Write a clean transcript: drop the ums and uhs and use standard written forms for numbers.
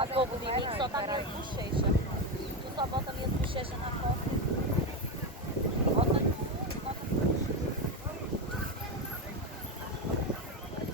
As bobas de mim que só tá minhas bochechas. Tu só bota minhas bochechas na foto.